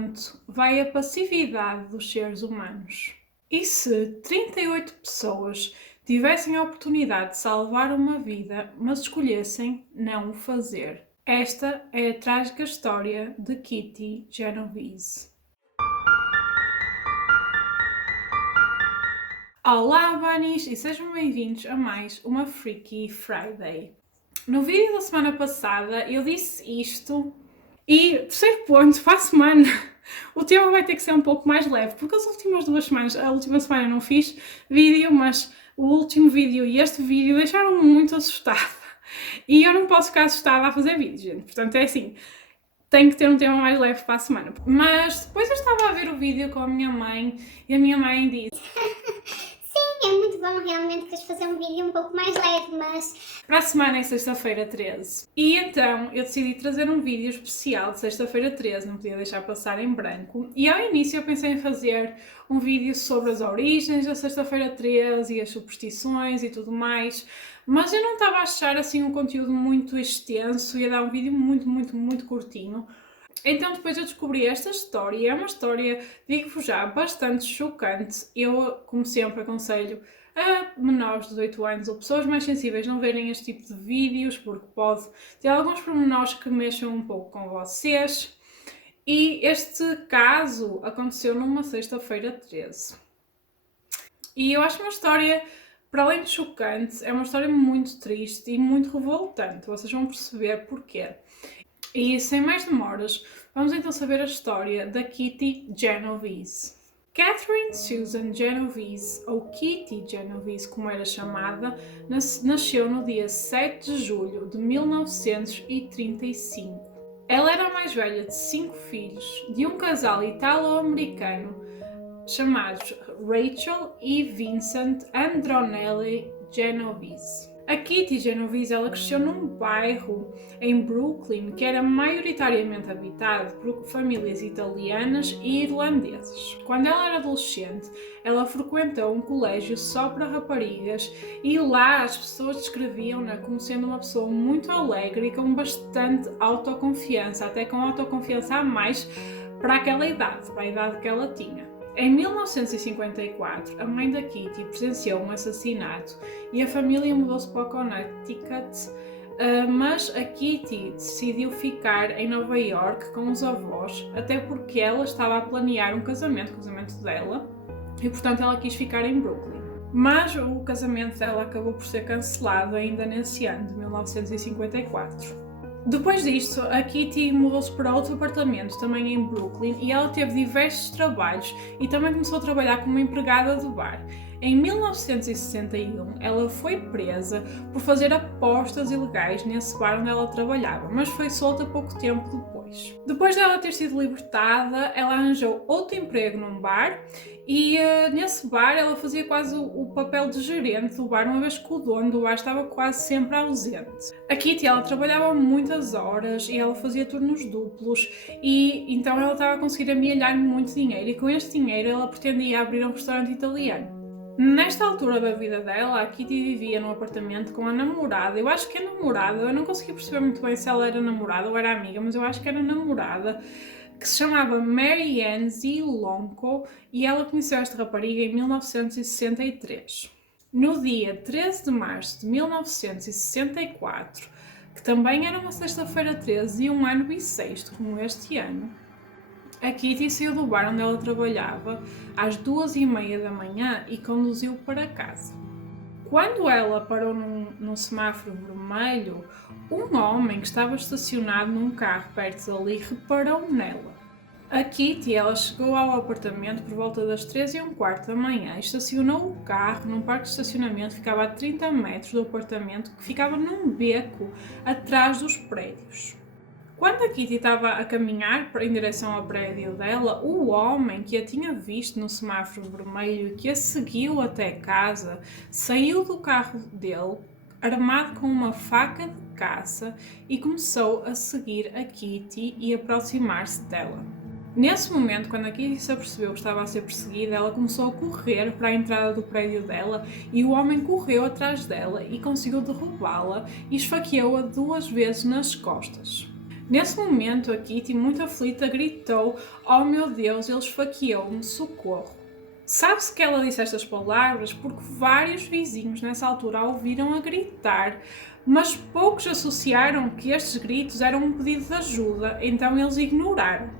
ponto vai a passividade dos seres humanos. E se 38 pessoas tivessem a oportunidade de salvar uma vida, mas escolhessem não o fazer? Esta é a trágica história de Kitty Genovese. Olá, Bunnies, e sejam bem-vindos a mais uma Freaky Friday. No vídeo da semana passada eu disse isto e, terceiro ponto, para a semana o tema vai ter que ser um pouco mais leve, porque as últimas 2 semanas, a última semana não fiz vídeo, mas o último vídeo e este vídeo deixaram-me muito assustada. E eu não posso ficar assustada a fazer vídeos, gente. Portanto, é assim, tenho que ter um tema mais leve para a semana. Mas depois eu estava a ver o vídeo com a minha mãe e a minha mãe disse: Sim, é muito bom realmente queres fazer um vídeo um pouco mais leve, mas para a semana é sexta-feira 13. E então eu decidi trazer um vídeo especial de sexta-feira 13, não podia deixar passar em branco. E ao início eu pensei em fazer um vídeo sobre as origens da sexta-feira 13 e as superstições e tudo mais, mas eu não estava a achar assim um conteúdo muito extenso, ia dar um vídeo muito curtinho. Então depois eu descobri esta história, e é uma história, digo-vos já, bastante chocante. Eu, como sempre, aconselho a menores de 18 anos ou pessoas mais sensíveis não verem este tipo de vídeos, porque pode ter alguns pormenores que mexam um pouco com vocês. E este caso aconteceu numa sexta-feira 13. E eu acho uma história, para além de chocante, é uma história muito triste e muito revoltante. Vocês vão perceber porquê. E sem mais demoras, vamos então saber a história da Kitty Genovese. Catherine Susan Genovese, ou Kitty Genovese como era chamada, nasceu no dia 7 de julho de 1935. Ela era a mais velha de 5 filhos, de um casal italo-americano chamados Rachel e Vincent Andronelli Genovese. A Kitty Genovese ela cresceu num bairro em Brooklyn que era maioritariamente habitado por famílias italianas e irlandesas. Quando ela era adolescente, ela frequentou um colégio só para raparigas e lá as pessoas descreviam-na como sendo uma pessoa muito alegre e com bastante autoconfiança, até com autoconfiança a mais para aquela idade, para a idade que ela tinha. Em 1954, a mãe da Kitty presenciou um assassinato e a família mudou-se para Connecticut, mas a Kitty decidiu ficar em Nova York com os avós, até porque ela estava a planear o casamento dela, e portanto ela quis ficar em Brooklyn. Mas o casamento dela acabou por ser cancelado ainda nesse ano de 1954. Depois disto, a Kitty mudou-se para outro apartamento, também em Brooklyn, e ela teve diversos trabalhos e também começou a trabalhar como empregada do bar. Em 1961, ela foi presa por fazer apostas ilegais nesse bar onde ela trabalhava, mas foi solta pouco tempo depois. Depois dela ter sido libertada, ela arranjou outro emprego num bar e nesse bar ela fazia quase o papel de gerente do bar, uma vez que o dono do bar estava quase sempre ausente. A Kitty ela trabalhava muitas horas e ela fazia turnos duplos e então ela estava a conseguir amealhar muito dinheiro, e com este dinheiro ela pretendia abrir um restaurante italiano. Nesta altura da vida dela, a Kitty vivia num apartamento com a namorada. Eu acho que a namorada, eu não consegui perceber muito bem se ela era namorada ou era amiga, mas eu acho que era namorada, que se chamava Mary Ann Zilonko, e ela conheceu esta rapariga em 1963. No dia 13 de março de 1964, que também era uma sexta-feira 13 e um ano bissexto, como este ano, a Kitty saiu do bar onde ela trabalhava às 2h30 da manhã e conduziu para casa. Quando ela parou num semáforo vermelho, um homem que estava estacionado num carro perto dali reparou nela. A Kitty ela chegou ao apartamento por volta das 3h15 da manhã e estacionou o carro num parque de estacionamento que ficava a 30 metros do apartamento, que ficava num beco atrás dos prédios. Quando a Kitty estava a caminhar em direção ao prédio dela, o homem que a tinha visto no semáforo vermelho e que a seguiu até casa, saiu do carro dele, armado com uma faca de caça, e começou a seguir a Kitty e aproximar-se dela. Nesse momento, quando a Kitty se apercebeu que estava a ser perseguida, ela começou a correr para a entrada do prédio dela e o homem correu atrás dela e conseguiu derrubá-la e esfaqueou-a 2 vezes nas costas. Nesse momento, a Kitty, muito aflita, gritou: "Oh meu Deus, ele esfaqueou-me, socorro!" Sabe-se que ela disse estas palavras porque vários vizinhos nessa altura a ouviram a gritar, mas poucos associaram que estes gritos eram um pedido de ajuda, então eles ignoraram.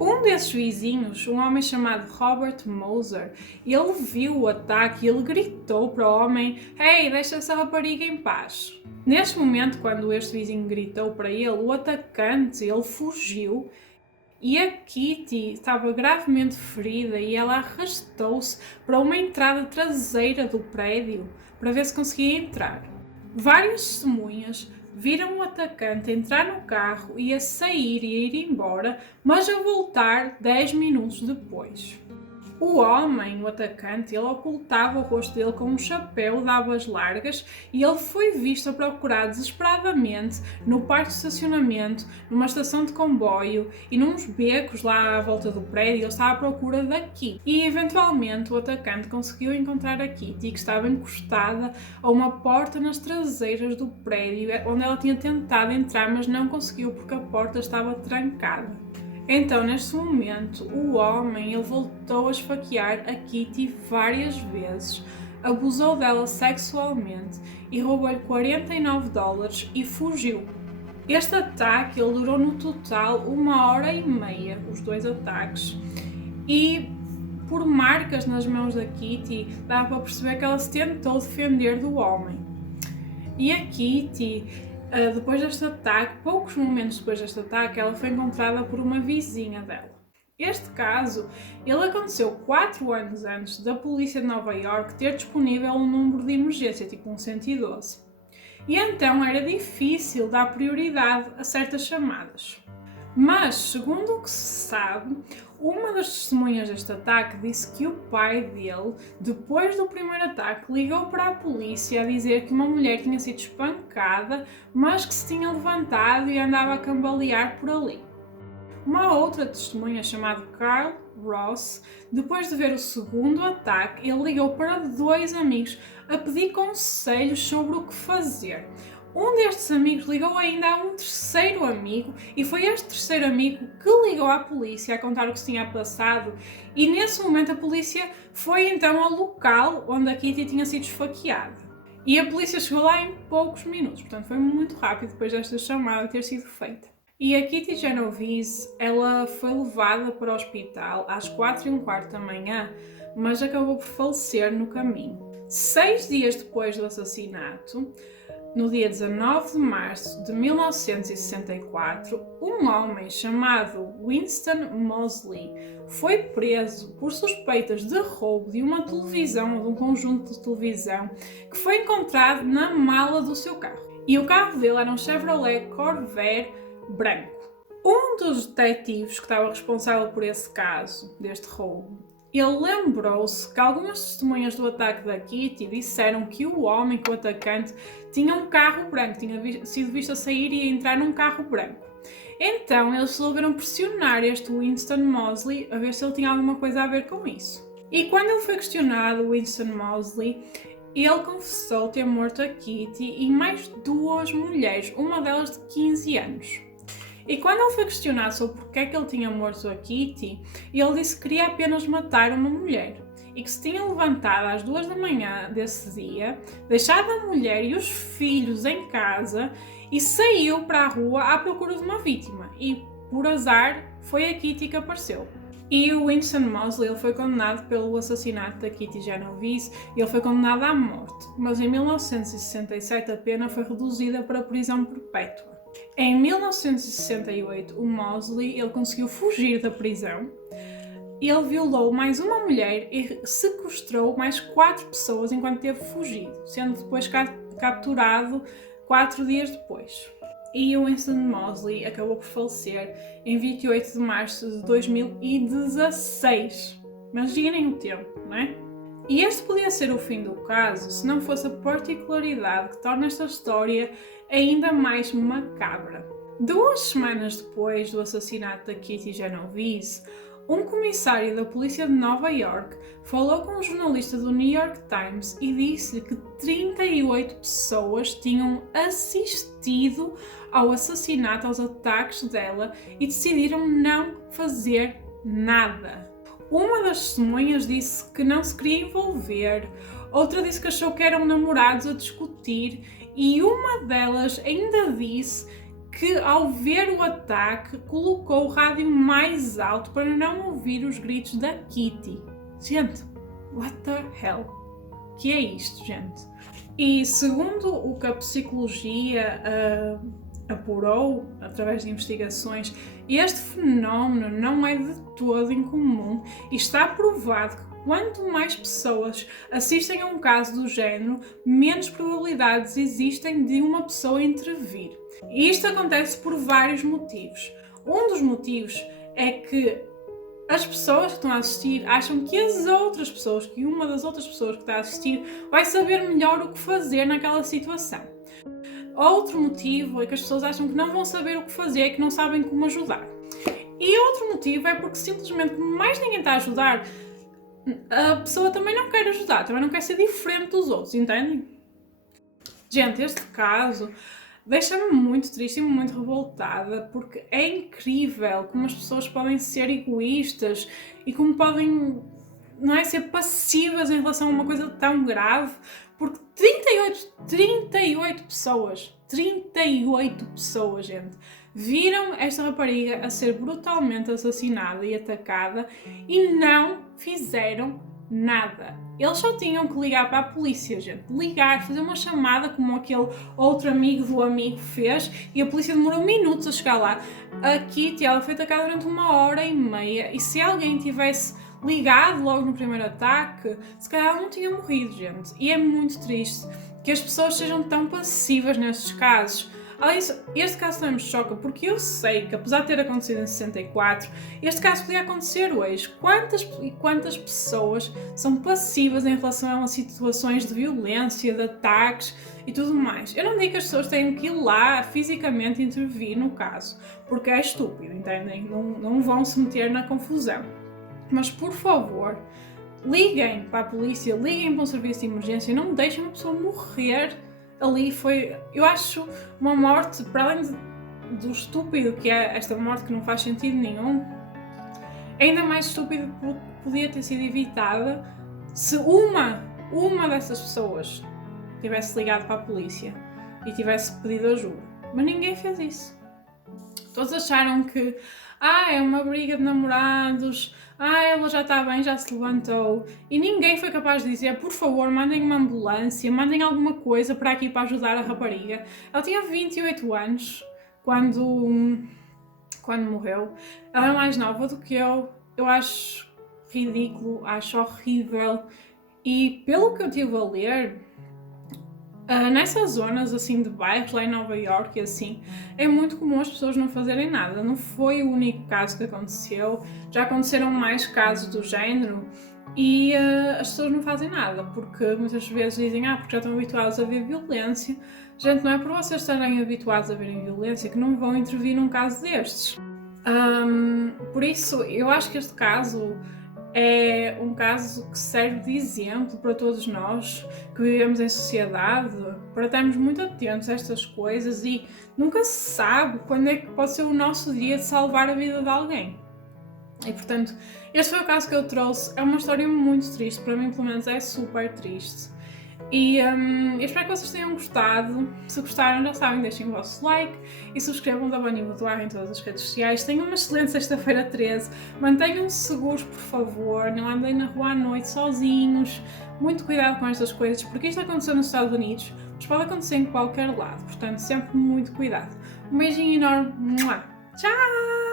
Um desses vizinhos, um homem chamado Robert Moser, ele viu o ataque e ele gritou para o homem: "Ei, deixa essa rapariga em paz!" Neste momento, quando este vizinho gritou para ele, o atacante, ele fugiu e a Kitty estava gravemente ferida e ela arrastou-se para uma entrada traseira do prédio para ver se conseguia entrar. Várias testemunhas viram o atacante entrar no carro e a sair e a ir embora, mas a voltar 10 minutos depois. O homem, o atacante, ele ocultava o rosto dele com um chapéu de abas largas e ele foi visto a procurar desesperadamente no parque de estacionamento, numa estação de comboio e nos becos lá à volta do prédio. Ele estava à procura da Kitty. E eventualmente o atacante conseguiu encontrar a Kitty, que estava encostada a uma porta nas traseiras do prédio, onde ela tinha tentado entrar, mas não conseguiu porque a porta estava trancada. Então, neste momento, o homem ele voltou a esfaquear a Kitty várias vezes, abusou dela sexualmente e roubou-lhe $49 e fugiu. Este ataque ele durou no total 1h30, os dois ataques, e por marcas nas mãos da Kitty dá para perceber que ela se tentou defender do homem. E a Kitty, depois deste ataque, poucos momentos depois deste ataque, ela foi encontrada por uma vizinha dela. Este caso, ele aconteceu 4 anos antes da polícia de Nova York ter disponível um número de emergência, tipo um 112. E então era difícil dar prioridade a certas chamadas. Mas, segundo o que se sabe, uma das testemunhas deste ataque disse que o pai dele, depois do primeiro ataque, ligou para a polícia a dizer que uma mulher tinha sido espancada, mas que se tinha levantado e andava a cambalear por ali. Uma outra testemunha, chamada Carl Ross, depois de ver o segundo ataque, ele ligou para 2 amigos a pedir conselhos sobre o que fazer. Um destes amigos ligou ainda a um terceiro amigo e foi este terceiro amigo que ligou à polícia a contar o que se tinha passado, e nesse momento a polícia foi então ao local onde a Kitty tinha sido esfaqueada. E a polícia chegou lá em poucos minutos, portanto foi muito rápido depois desta chamada ter sido feita. E a Kitty Genovese, ela foi levada para o hospital às 4h15 da manhã, mas acabou por falecer no caminho. 6 dias depois do assassinato, no dia 19 de março de 1964, um homem chamado Winston Moseley foi preso por suspeitas de roubo de uma televisão ou de um conjunto de televisão que foi encontrado na mala do seu carro. E o carro dele era um Chevrolet Corvair branco. Um dos detetives que estava responsável por esse caso, deste roubo, ele lembrou-se que algumas testemunhas do ataque da Kitty disseram que o homem, que o atacante, tinha um carro branco, tinha sido visto a sair e a entrar num carro branco. Então eles resolveram pressionar este Winston Moseley a ver se ele tinha alguma coisa a ver com isso. E quando ele foi questionado, Winston Moseley, ele confessou ter morto a Kitty e mais 2 mulheres, uma delas de 15 anos. E quando ele foi questionado sobre porque é que ele tinha morto a Kitty, ele disse que queria apenas matar uma mulher e que se tinha levantado às 2 da manhã desse dia, deixado a mulher e os filhos em casa e saiu para a rua à procura de uma vítima. E, por azar, foi a Kitty que apareceu. E o Winston Moseley ele foi condenado pelo assassinato da Kitty Genovese e ele foi condenado à morte, mas em 1967 a pena foi reduzida para prisão perpétua. Em 1968, o Moseley ele conseguiu fugir da prisão. Ele violou mais uma mulher e sequestrou mais 4 pessoas enquanto teve fugido, sendo depois capturado 4 dias depois. E o Winston Moseley acabou por falecer em 28 de março de 2016. Imaginem o tempo, não é? E este podia ser o fim do caso se não fosse a particularidade que torna esta história ainda mais macabra. 2 semanas depois do assassinato da Kitty Genovese, um comissário da polícia de Nova York falou com um jornalista do New York Times e disse-lhe que 38 pessoas tinham assistido ao assassinato, aos ataques dela, e decidiram não fazer nada. Uma das testemunhas disse que não se queria envolver, outra disse que achou que eram namorados a discutir e uma delas ainda disse que ao ver o ataque colocou o rádio mais alto para não ouvir os gritos da Kitty. Gente, what the hell? Que é isto, gente? E segundo o que a psicologia apurou através de investigações, este fenómeno não é de todo incomum e está provado que quanto mais pessoas assistem a um caso do género, menos probabilidades existem de uma pessoa intervir. E isto acontece por vários motivos. Um dos motivos é que as pessoas que estão a assistir acham que as outras pessoas, que uma das outras pessoas que está a assistir vai saber melhor o que fazer naquela situação. Outro motivo é que as pessoas acham que não vão saber o que fazer e que não sabem como ajudar. E outro motivo é porque simplesmente mais ninguém está a ajudar, a pessoa também não quer ajudar, também não quer ser diferente dos outros, entendem? Gente, este caso deixa-me muito triste e muito revoltada, porque é incrível como as pessoas podem ser egoístas e como podem, não é, ser passivas em relação a uma coisa tão grave, porque 38 pessoas, gente, viram esta rapariga a ser brutalmente assassinada e atacada e não fizeram nada. Eles só tinham que ligar para a polícia, gente. Ligar, fazer uma chamada como aquele outro amigo do amigo fez e a polícia demorou minutos a chegar lá. A Kitty, ela foi atacada durante 1h30 e se alguém tivesse ligado logo no primeiro ataque, se calhar ela não tinha morrido, gente. E é muito triste que as pessoas sejam tão passivas nestes casos. Além disso, este caso também me choca porque eu sei que, apesar de ter acontecido em 64, este caso podia acontecer hoje. Quantas pessoas são passivas em relação a situações de violência, de ataques e tudo mais? Eu não digo que as pessoas tenham que ir lá fisicamente intervir no caso, porque é estúpido, entendem? Não vão se meter na confusão. Mas, por favor, liguem para a polícia, liguem para um serviço de emergência, não deixem uma pessoa morrer ali. Eu acho uma morte, para além do estúpido que é esta morte, que não faz sentido nenhum, ainda mais estúpido porque podia ter sido evitada se uma dessas pessoas tivesse ligado para a polícia e tivesse pedido ajuda. Mas ninguém fez isso. Todos acharam que é uma briga de namorados, ela já está bem, já se levantou, e ninguém foi capaz de dizer, por favor, mandem uma ambulância, mandem alguma coisa para aqui para ajudar a rapariga. Ela tinha 28 anos quando morreu, ela é mais nova do que eu acho ridículo, acho horrível, e pelo que eu estive a ler, nessas zonas assim de bairros lá em Nova York e assim, é muito comum as pessoas não fazerem nada. Não foi o único caso que aconteceu, já aconteceram mais casos do género e as pessoas não fazem nada, porque muitas vezes dizem, porque já estão habituados a ver violência. Gente, não é por vocês estarem habituados a verem violência que não vão intervir num caso destes. Por isso, eu acho que este caso é um caso que serve de exemplo para todos nós que vivemos em sociedade, para estarmos muito atentos a estas coisas e nunca se sabe quando é que pode ser o nosso dia de salvar a vida de alguém. E portanto, este foi o caso que eu trouxe. É uma história muito triste, para mim pelo menos é super triste. E eu espero que vocês tenham gostado. Se gostaram, já sabem, deixem o vosso like e subscrevam da Vânia Boudoir em todas as redes sociais. Tenham uma excelente sexta-feira 13. Mantenham-se seguros, por favor. Não andem na rua à noite sozinhos. Muito cuidado com estas coisas, porque isto aconteceu nos Estados Unidos, mas pode acontecer em qualquer lado. Portanto, sempre muito cuidado. Um beijinho enorme. Tchau!